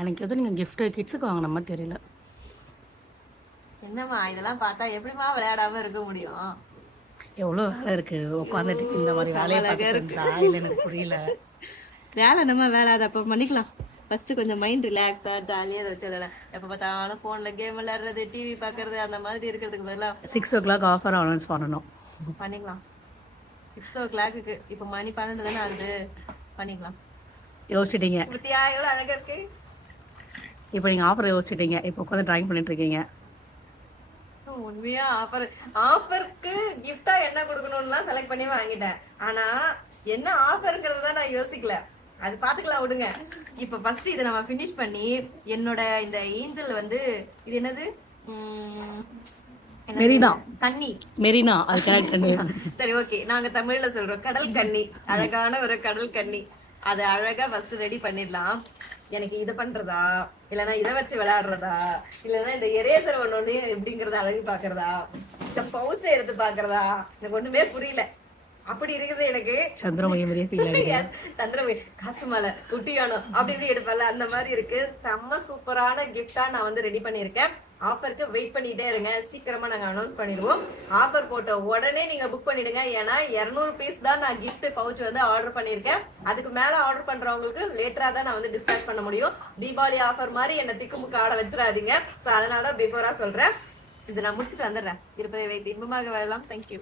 எனக்கு எதுவும் நீங்கள் கிஃப்ட்டு கிட்ஸுக்கு வாங்கின மாதிரி தெரியல. என்னம்மா இதெல்லாம் பார்த்தா எப்படிமா விளையாடாம இருக்க முடியும்? எவ்வளோ வேலை இருக்குது, உட்காந்துட்டு இந்த மாதிரி வேலையை பார்த்துட்டு இல்லை எனக்கு புரியல. வேலை நம்ம வேலை அதை அப்போ பண்ணிக்கலாம். ஃபர்ஸ்ட் கொஞ்சம் மைண்ட் ரிலாக்ஸா ஜாலியாக அதை வச்சு விளையாட. எப்போ பார்த்தாலும் ஃபோனில் கேம் விளையாடுறது, டிவி பார்க்கறது அந்த மாதிரி இருக்கிறதுக்கு பதிலாக 6 o'clock ஆஃபர் அனௌன்ஸ் பண்ணணும். பண்ணிக்கலாம். 6 o'clock இப்போ மணி 12 தானே ஆகுது, பண்ணிக்கலாம். யோசிச்சிட்டீங்க? பத்தியா எவ்வளோ அழகா இருக்கு. இப்போ நீங்கள் ஆஃபர் யோசிச்சிட்டீங்க, இப்போ உட்காந்து ட்ராயிங் பண்ணிட்டு இருக்கீங்க. உண்மையா ஆஃபருக்கு கிஃப்டா என்ன கொடுக்கணும்லாம் செலக்ட் பண்ணி வாங்கிட்டேன். ஆனா என்ன ஆஃபர்ங்கிறது தான் நான் யோசிக்கல. அது பாத்துக்கலாம் விடுங்க. இப்ப ஃபர்ஸ்ட் இதை நம்ம ஃபினிஷ் பண்ணி என்னோட இந்த ஏஞ்சல் வந்து இது என்னது மெரினா கன்னி, மெரினா அது கரெக்ட். சரி ஓகே, நாங்க தமிழ்ல சொல்றோம் கடல் கன்னி. அழகான ஒரு கடல் கன்னி. அதை அழகா ஃபர்ஸ்ட் ரெடி பண்ணிடலாம். எனக்கு இதை பண்றதா இல்லைன்னா இதை வச்சு விளையாடுறதா இல்லைன்னா இந்த எரேசர் ஒண்ணு எப்படிங்கறத அழகு பாக்குறதா இந்த பவுச்சை எடுத்து பாக்குறதா எனக்கு ஒண்ணுமே புரியல. அப்படி இருக்குது எனக்கு. சந்திரமணி காசு மாலை குட்டியானோ அப்படி இப்படி எடுப்பல அந்த மாதிரி இருக்கு. செம்ம சூப்பரான கிஃப்டா நான் வந்து ரெடி பண்ணிருக்கேன். ஆஃபருக்கு வெயிட் பண்ணிட்டே இருங்க, சீக்கிரமா நாங்க அனௌன்ஸ் பண்ணிடுவோம். ஆஃபர் போட்ட உடனே நீங்க புக் பண்ணிடுங்க. ஏன்னா 200 பீஸ் தான் நான் கிஃப்ட் பவுச் வந்து ஆர்டர் பண்ணிருக்கேன். அதுக்கு மேல ஆர்டர் பண்றவங்களுக்கு லேட்டரா தான் நான் வந்து டிஸ்பேச் பண்ண முடியும். தீபாவளி ஆஃபர் மாதிரி என்ன திக்குமுக்கு ஆட வச்சிடாதீங்க. ஸோ அதனால பிஃபோரா சொல்றேன். இதை நான் முடிச்சுட்டு வந்துடுறேன். இருப்பதை வைத்து இன்பமாக வாழலாம். தேங்க்யூ.